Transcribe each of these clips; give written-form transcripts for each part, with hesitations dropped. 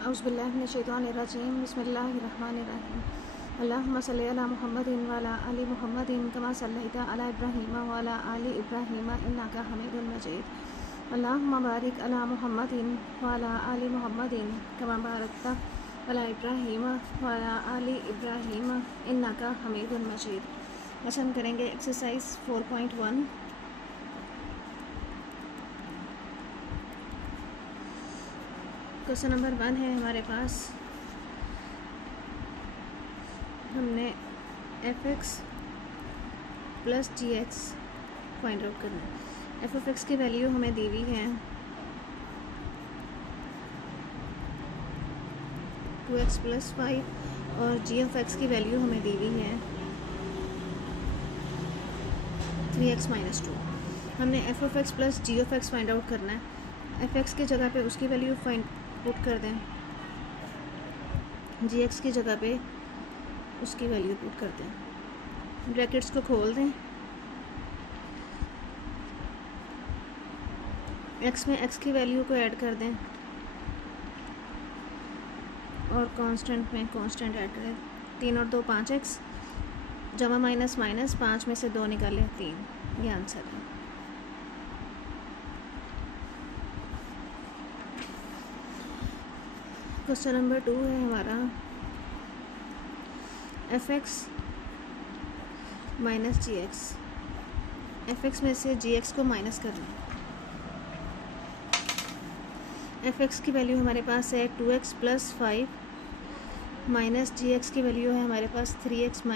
औज़ुबिल्लाहि मिनश्शैतानिर्रजीम बिस्मिल्लाहिर्रहमानिर्रहीम अल्लाहुम्मा सल्लि अला मुहम्मदिन व अला आलि मुहम्मदिन कमा सल्लैता अला इब्राहीम व अला आलि इब्राहीम इन्नका हमीदुल मजीद अल्लाहुम्मा बारिक अला मुहम्मदिन व अला आलि मुहम्मदिन कमा बारकता अला इब्राहीम व अला आलि इब्राहीम इन्नका हमीदुल मजीद। अच्छा, हम करेंगे एक्सरसाइज 4.1। क्वेश्चन नंबर 1 है हमारे पास। हमने f(x) plus g(x) find out करना है। f(x) की वैल्यू हमें दी हुई है 2x + 5 और g(x) की वैल्यू हमें दी हुई है 3x - 2। हमने f(x) plus g(x) find out करना है। f(x) की जगह पे उसकी वैल्यू फाइंड पुट कर दें, g(x) की जगह पे उसकी वैल्यू पुट कर दें। ब्रैकेट्स को खोल दें, x में x की वैल्यू को ऐड कर दें और कांस्टेंट में कांस्टेंट ऐड करें। 3 और 2 5x, जमा माइनस माइनस 5 में से 2 निकालें 3। ये आंसर है। क्वेश्चन नंबर 2 है हमारा f(x) माइनस g(x). f(x) में से g(x) को माइनस कर लें। f(x) की वैल्यू हमारे पास है 2x + 5 माइनस g(x) की वैल्यू है हमारे पास 3x -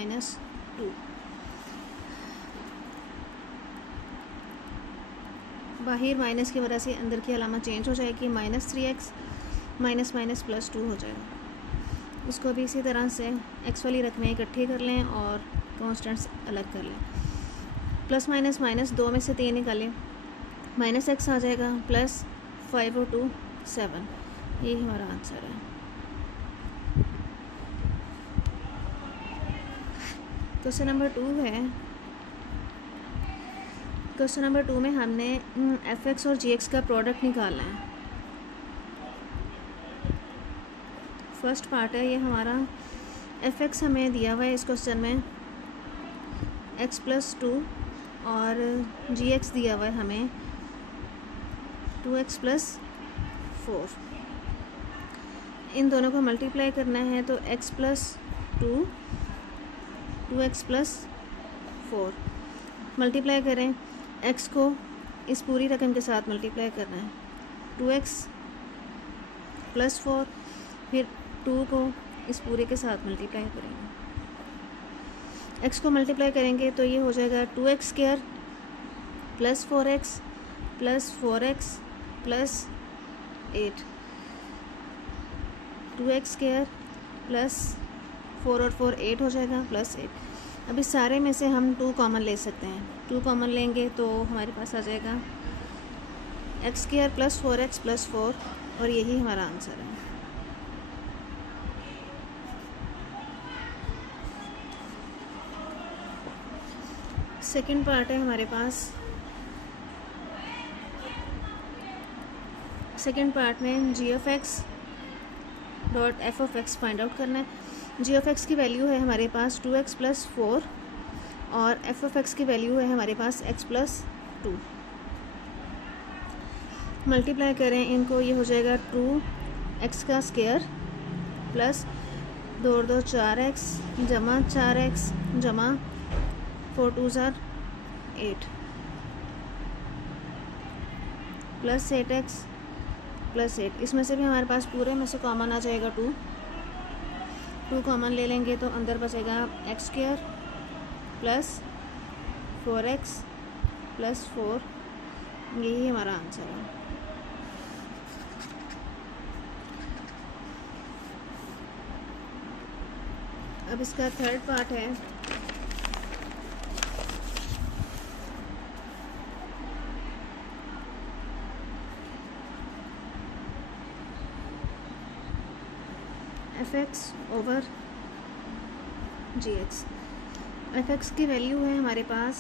2। बाहर माइनस की वजह से अंदर की अलामत चेंज हो जाएगी, -3x माइनस माइनस +2 हो जाएगा। इसको भी इसी तरह से x वाली रकमें इकट्ठी कर लें और कॉन्स्टेंट्स अलग कर लें। प्लस माइनस माइनस 2 में से 3 निकालें, -x आ जाएगा, +5 और 2 7। यही हमारा आंसर है। क्वेश्चन नंबर 2 है। क्वेश्चन नंबर 2 में हमने f(x) और g(x) का प्रोडक्ट निकालना है। फर्स्ट पार्ट है ये हमारा। f(x) हमें दिया हुआ है इस क्वेश्चन में x + 2 और g(x) दिया हुआ है हमें 2x + 4। इन दोनों को मल्टीप्लाई करना है तो x + 2 2x + 4 मल्टीप्लाई करें। x को इस पूरी रकम के साथ मल्टीप्लाई करना है, 2x + 4, फिर 2 को इस पूरे के साथ मल्टीप्लाई करेंगे। x को मल्टीप्लाई करेंगे तो ये हो जाएगा 2x² + 4x + 4x + 8। 2x² + 4 और 4 8 हो जाएगा, +8। अब इस सारे में से हम 2 कॉमन ले सकते हैं। 2 कॉमन लेंगे तो हमारे पास आ जाएगा x² + 4x + 4 और यही हमारा आंसर है। सेकंड पार्ट है हमारे पास। सेकंड पार्ट में g(x) f(x) फाइंड आउट करना है। g(x) की वैल्यू है हमारे पास 2x + 4 और f(x) की वैल्यू है हमारे पास x + 2। मल्टीप्लाई करें इनको, ये हो जाएगा 2x² प्लस 2 और 2 4x जमा 4x जमा 4 2 8 +8x + 8। इसमें से भी हमारे पास पूरे में से कॉमन आ जाएगा 2 कॉमन ले लेंगे तो अंदर बचेगा x² + 4x + 4। यही हमारा आंसर है। अब इसका थर्ड पार्ट है। f(x) over g(x). f(x) की वैल्यू है हमारे पास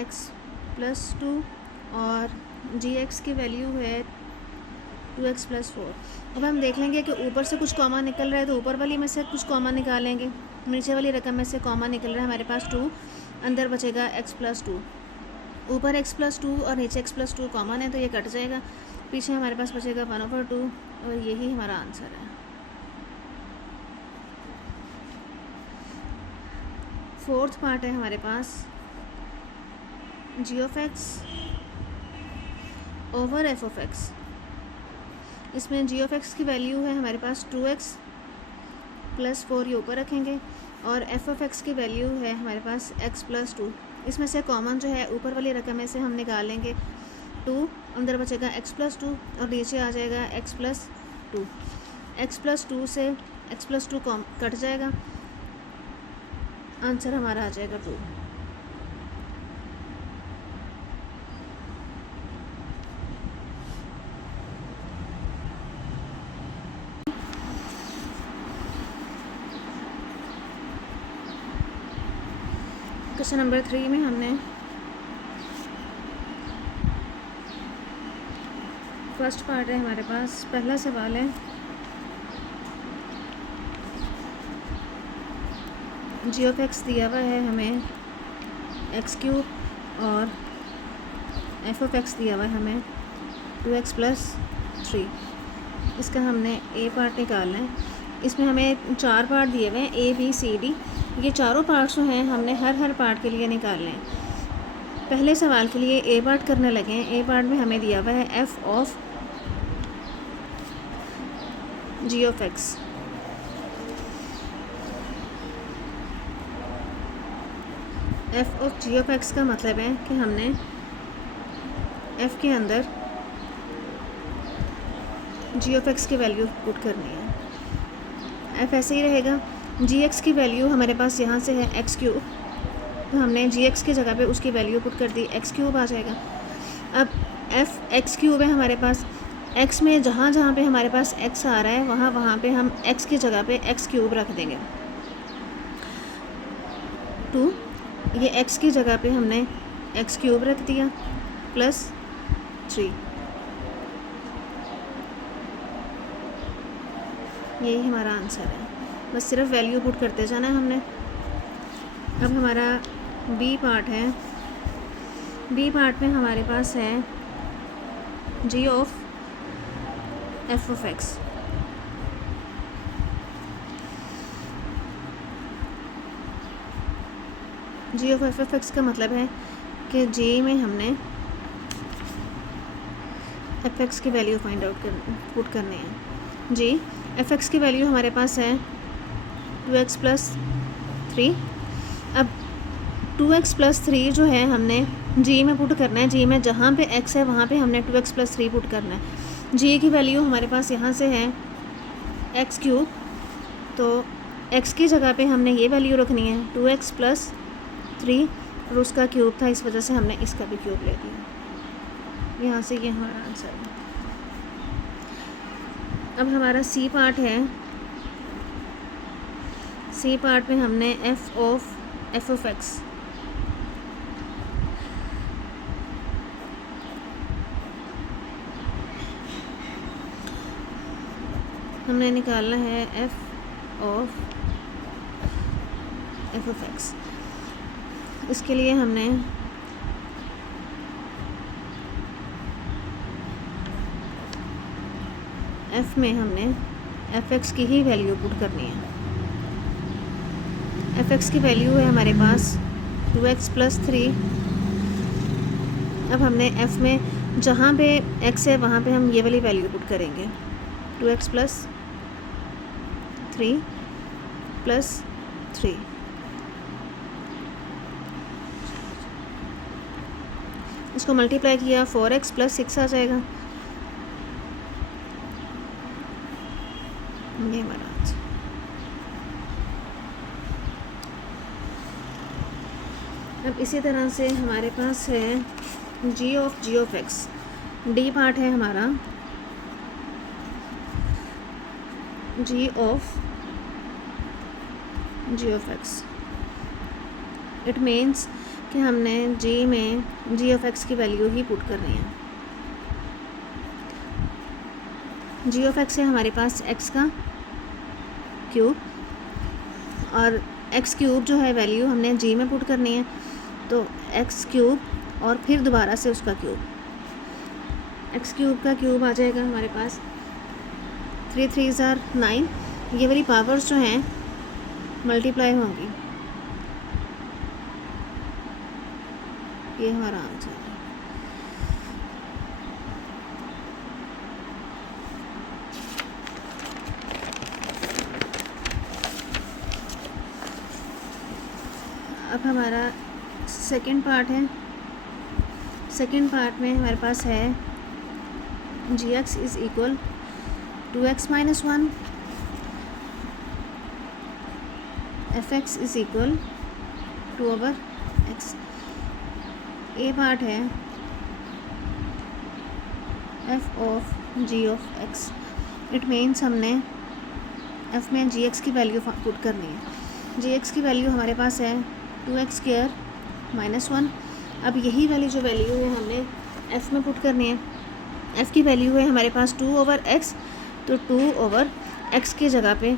x + 2 और g(x) की वैल्यू है 2x+4। अब हम देख लेंगे कि ऊपर से कुछ कॉमा निकल रहा है तो ऊपर वाली में से कुछ कॉमा निकालेंगे, नीचे वाली रकम में से कॉमा निकल रहा है हमारे पास 2, अंदर बचेगा x+2। ऊपर x+2 और नीचे x+2 कॉमन है तो ये कट जाएगा, पीछे हमारे पास बचेगा 1/2 और यही हमारा आंसर है। फोर्थ पार्ट है हमारे पास g(x) ओवर f(x). इसमें g(x) की वैल्यू है हमारे पास 2x+4, ये ऊपर रखेंगे, और f(x) की वैल्यू है हमारे पास x+2। इसमें से कॉमन जो है ऊपर वाली रकम में से हम निकालेंगे 2, अंदर बचेगा x+2 और नीचे आ जाएगा x+2। x+2 से x+2 कट जाएगा, आंसर हमारा आ जाएगा 2। क्वेश्चन नंबर 3 में हमने फर्स्ट पार्ट है हमारे पास, पहला सवाल है g(x) दिया हुआ है हमें x³ और f(x) दिया हुआ है हमें 2x+3। इसका हमने ए पार्ट निकालना है। इसमें हमें 4 पार्ट दिए हुए हैं A B C D, ये चारों पार्ट्स जो हैं हमने हर पार्ट के लिए निकालने हैं। पहले सवाल के लिए ए पार्ट करने लगे हैं। ए पार्ट में हमें दिया हुआ है f of g(x). f of g(x) का मतलब है कि हमने f के अंदर g(x) की वैल्यू पुट करनी है। f ऐसे ही रहेगा। gx की वैल्यू हमारे पास यहाँ से है x³, तो हमने gx की जगह पे उसकी वैल्यू पुट कर दी, x³ आ जाएगा। अब f x³ है हमारे पास, x में जहाँ जहाँ पे हमारे पास x आ रहा है वहाँ पे हम x की जगह पे x³ रख देंगे। 2, ये x की जगह पे हमने x³ रख दिया +3, यही हमारा आंसर है। बस सिर्फ वैल्यू पुट करते जाना है हमने। अब हमारा बी पार्ट है। बी पार्ट में हमारे पास है g of f(x). g of f(x) का मतलब है कि g में हमने f(x) की वैल्यू फाइंड आउट पुट करनी है। g f(x) की वैल्यू हमारे पास है 2x+3। अब 2x+3 जो है हमने g में पुट करना है। g में जहाँ पे x है वहाँ पे हमने 2x+3 पुट करना है। g की वैल्यू हमारे पास यहाँ से है x³, तो x की जगह पे हमने ये वैल्यू रखनी है 2x+3, और उसका क्यूब था इस वजह से हमने इसका भी क्यूब ले लिया। यहाँ से ये हमारा आंसर है। अब हमारा सी पार्ट है। सी पार्ट में हमने f ऑफ f(x) हमने निकालना है f ऑफ f(x). इसके लिए हमने f में हमने f(x) की ही वैल्यू पुट करनी है। f(x) की वैल्यू है हमारे पास 2x+3। अब हमने f में जहाँ पे x है वहाँ पे हम ये वाली वैल्यू पुट करेंगे 2x+3 इसको मल्टीप्लाई किया 4x+6 आ जाएगा। ये हमारा आंसर। अब इसी तरह से हमारे पास है g of x। D part है हमारा g of x। It means कि हमने g में g ऑफ x की वैल्यू ही पुट करनी है। जी ऑफ एक्स है हमारे पास एक्स का क्यूब, और एक्स क्यूब जो है वैल्यू हमने जी में पुट करनी है, तो एक्स क्यूब और फिर दोबारा से उसका क्यूब, एक्स क्यूब का क्यूब आ जाएगा हमारे पास 3 3s are 9। ये वाली पावर्स जो हैं मल्टीप्लाई होंगी, ये हमारा आंसर है। अब हमारा सेकंड पार्ट है। सेकंड पार्ट में हमारे पास है g x is equal 2x minus 1, f x is equal 2/x। A part है f of g of x. It means हमने एफ में जी एक्स की वैल्यू पुट करनी है। जी एक्स की वैल्यू हमारे पास है 2x² माइनस 1। अब यही वाली जो वैल्यू है हमने एफ़ में पुट करनी है। एफ़ की वैल्यू है हमारे पास 2/x, तो 2/x की जगह पे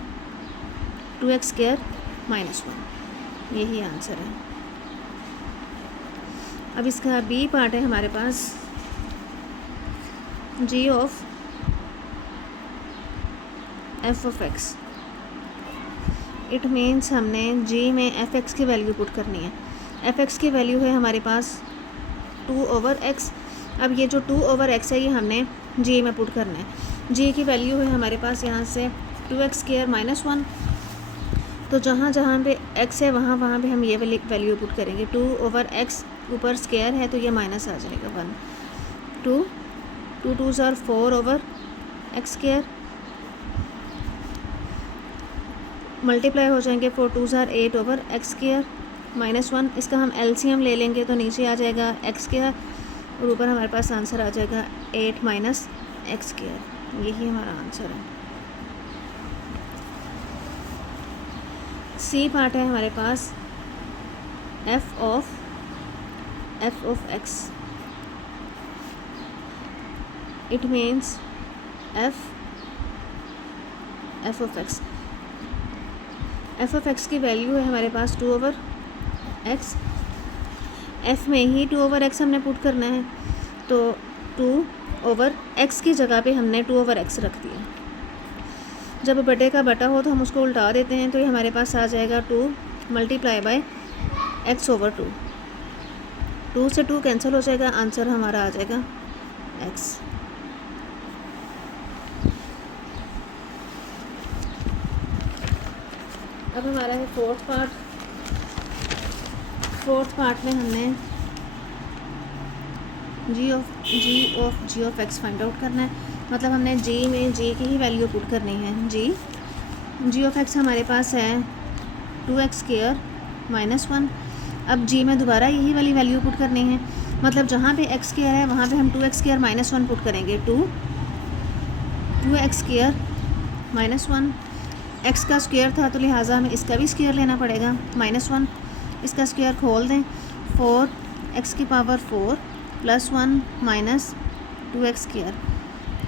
2x² माइनस 1, यही आंसर है। अब इसका बी पार्ट है हमारे पास g of f of x. It means हमने जी में एफ एक्स की वैल्यू पुट करनी है। एफ एक्स की वैल्यू है हमारे पास 2/x। अब ये जो 2/x है ये हमने जी में पुट करना है। जी की वैल्यू है हमारे पास यहाँ से 2x² माइनस 1, तो जहाँ जहाँ पे x है वहाँ वहाँ पे हम ये वाली वैल्यू पुट करेंगे। 2/x ऊपर स्क्वायर है तो ये माइनस आ जाएगा 1, 2 2 2 4/x², मल्टीप्लाई हो जाएंगे 4 2 8/x² माइनस 1। इसका हम एलसीएम ले लेंगे तो नीचे आ जाएगा x² और ऊपर हमारे पास आंसर आ जाएगा 8 माइनस x²। यही हमारा आंसर है। सी पार्ट है हमारे पास f of x. It means f of x. F of x की वैल्यू है हमारे पास 2/x। एफ में ही 2/x हमने पुट करना है, तो 2/x की जगह पे हमने 2/x रख दिया। जब बटे का बटा हो तो हम उसको उल्टा देते हैं, तो ये हमारे पास आ जाएगा 2 मल्टीप्लाई बाय x/2। 2 से 2 कैंसिल हो जाएगा, आंसर हमारा आ जाएगा x। अब हमारा है फोर्थ पार्ट। फोर्थ पार्ट में हमने g of x find out करना है। मतलब हमने जी में जी की ही वैल्यू पुट करनी है। जी ऑफ एक्स हमारे पास है 2x² माइनस 1। अब जी में दोबारा यही वाली वैल्यू पुट करनी है। मतलब जहाँ पे x² है वहाँ पे हम 2x² माइनस 1 पुट करेंगे। 2x² minus 1। x का स्क्वायर था तो लिहाजा हमें इसका भी स्क्वायर लेना पड़ेगा, माइनस 1। इसका स्क्वायर खोल दें, 4x की power 4 plus 1 minus 2x²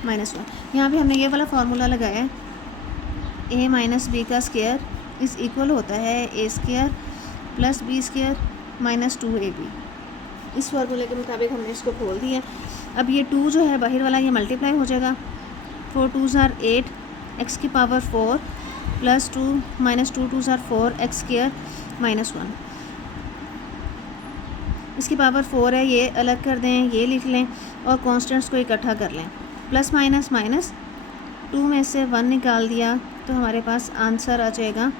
minus 1। यहाँ पे हमने ये वाला फार्मूला लगाया है, a माइनस बी का स्क्वायर इस इक्वल होता है a² plus b² minus 2ab। इस फार्मूले के मुताबिक हमने इसको खोल दिया। अब ये 2 जो है बाहर वाला ये मल्टीप्लाई हो जाएगा, 4 2 8 x की power 4 plus 2 minus 2 2 4 x² minus 1। इसकी पावर 4 है, ये अलग कर दें, ये लिख लें और कॉन्स्टेंट्स को इकट्ठा कर लें। प्लस माइनस माइनस 2 में से 1 निकाल दिया तो हमारे पास आंसर आ जाएगा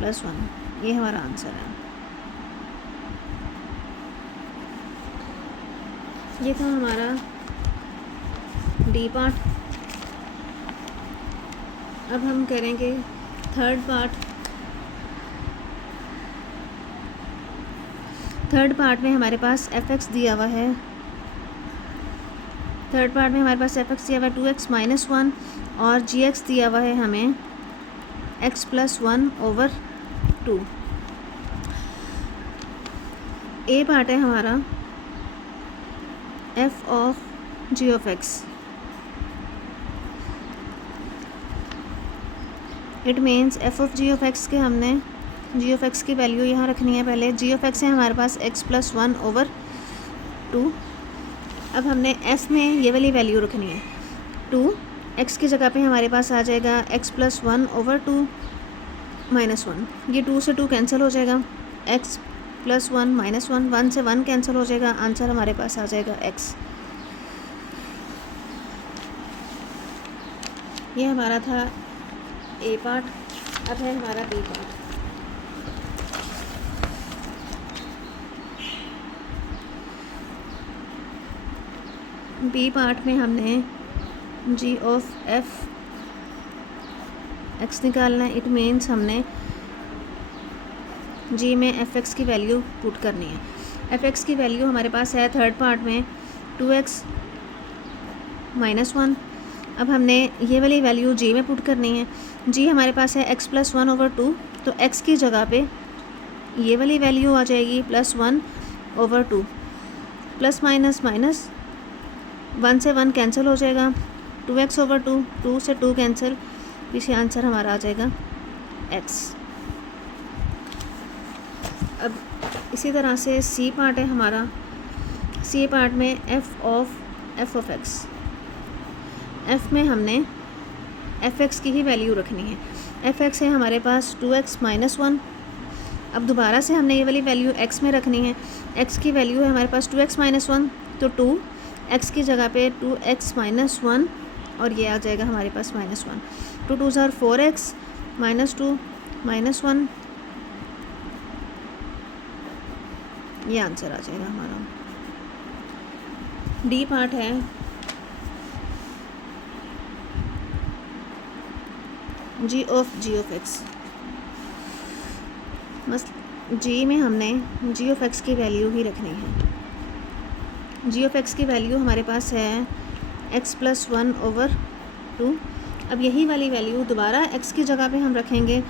+1। ये हमारा आंसर है। ये था हमारा डी पार्ट। अब हम करेंगे थर्ड पार्ट। थर्ड पार्ट में हमारे पास एफ एक्स दिया हुआ है। थर्ड पार्ट में हमारे पास एफ एक्स दिया हुआ है 2x माइनस 1 और जी एक्स दिया हुआ है हमें x प्लस 1/2। ए पार्ट है हमारा f of g of x. It means f of g of x के हमने जी ऑफ एक्स की वैल्यू यहाँ रखनी है। पहले जी ऑफ एक्स है हमारे पास x + 1/2। अब हमने f में ये वाली वैल्यू रखनी है 2। x की जगह पे हमारे पास आ जाएगा x + 1/2 - 1। ये 2 से 2 कैंसिल हो जाएगा, x + 1 - 1, 1 से 1 कैंसिल हो जाएगा, आंसर हमारे पास आ जाएगा x। ये हमारा था ए पार्ट। अब है हमारा बी पार्ट। बी पार्ट में हमने जी ऑफ एफ एक्स निकालना है। इट मीन्स हमने जी में एफ एक्स की वैल्यू पुट करनी है। एफ एक्स की वैल्यू हमारे पास है थर्ड पार्ट में 2x - 1। अब हमने ये वाली वैल्यू जी में पुट करनी है। जी हमारे पास है x + 1/2, तो x की जगह पे ये वाली वैल्यू आ जाएगी +1/2। प्लस माइनस माइनस 1 से 1 कैंसिल हो जाएगा, 2x/2, 2 से 2 कैंसिल, पीछे आंसर हमारा आ जाएगा x। अब इसी तरह से सी पार्ट है हमारा। सी पार्ट में एफ ऑफ एक्स, एफ में हमने एफ एक्स की ही वैल्यू रखनी है। एफ एक्स है हमारे पास 2x - 1। अब दोबारा से हमने ये वाली वैल्यू x में रखनी है। x की वैल्यू है हमारे पास 2x - 1, तो 2 x की जगह पे 2x - 1 और ये आ जाएगा हमारे पास -1। 2 2 ज़ार 4x -2 -1, ये आंसर आ जाएगा हमारा। डी पार्ट है जी ऑफ एक्स। बस जी में हमने जी ऑफ एक्स की वैल्यू ही रखनी है। जी ऑफ एक्स की वैल्यू हमारे पास है x + 1/2। अब यही वाली वैल्यू दोबारा x की जगह पे हम रखेंगे,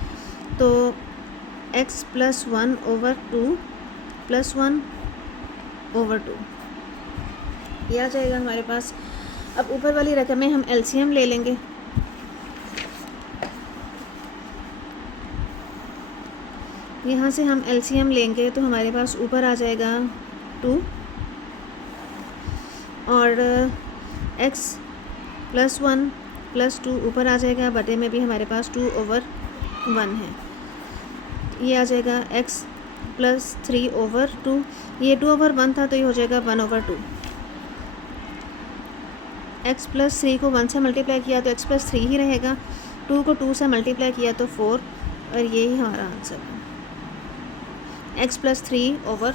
तो x + 1/2 + 1/2 ये आ जाएगा हमारे पास। अब ऊपर वाली रकम में हम एलसीएम ले लेंगे। यहाँ से हम एलसीएम लेंगे तो हमारे पास ऊपर आ जाएगा 2 और x + 1 + 2 ऊपर आ जाएगा, बटे में भी हमारे पास 2/1 है। ये आ जाएगा x + 3/2। ये 2/1 था तो ये हो जाएगा 1/2। x + 3 को 1 से मल्टीप्लाई किया तो x + 3 ही रहेगा, 2 को 2 से मल्टीप्लाई किया तो 4, और ये ही हमारा आंसर है x + 3/4।